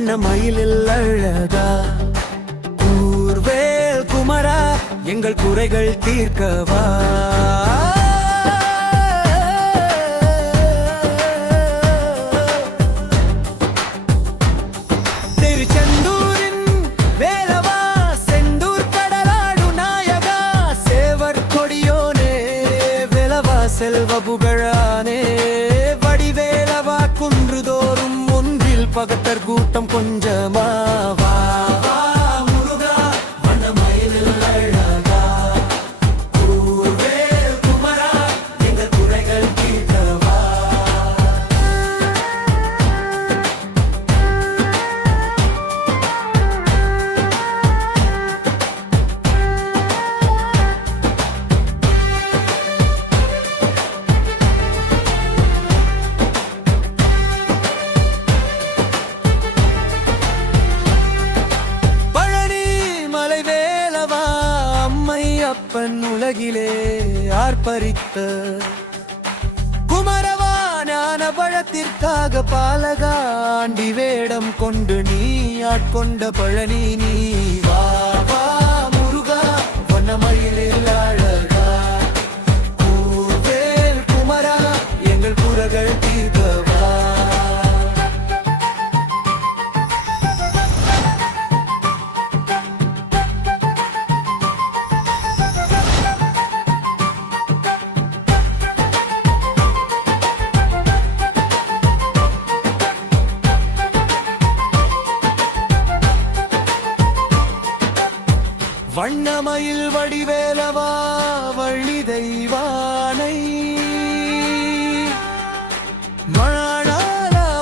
வண்ணமயிலில் அழகா கூர்வேல் குமரா எங்கள் குறைகள் தீர்க்கவா திருச்செந்தூரின் வேலவா செந்தூர் கடலாடு நாயகா சேவர் கொடியோனே வேலவா செல்வ புகழானே வடிவேலவா குன்றுதோறும் ஒன்றில் பகத்தர் கூட்டம் கொஞ்சமா வா முருகா வண்ணமயிலில் அழகா கூர்வேல் குமரா எங்கள் குறைகள் தீர்க்கவா அப்பன் உலகிலே ஆர்ப்பரித்த குமரவா ஞான பழத்திற்காக பாலகா ஆண்டி வேடம் கொண்டு நீ ஆட்கொண்ட பழனி நீ வா வா முருகா வண்ணமயிலில் அழகா கூர்வேல் குமரா எங்கள் குறைகள் தீர்க்கவா வண்ணமயில் வடிவேலவா வள்ளி தெய்வானை மணாள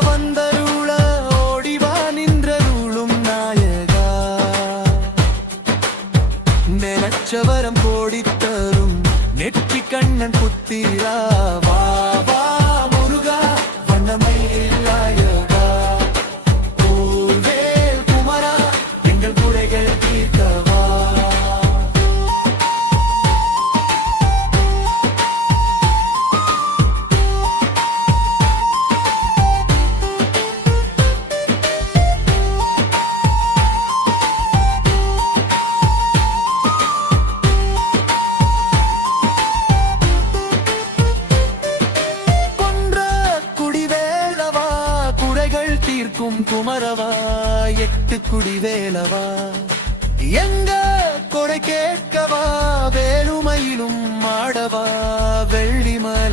வந்தருள ஓடிவா நின்றருளும் நாயகா நினைச்சவரம் கோடித்தரும் நெற்றி கண்ணன் புத்திரா வா வா முருகா வண்ணமயில் அழகா கூர்வேல் குமரா எங்கள் குறைகள் தீர்க்கவா தீர்க்கும் குமரவா எட்டு குடிவேலவா எங்க கொடை கேட்கவா வேலுமயிலும் மாடவா வெள்ளிமலை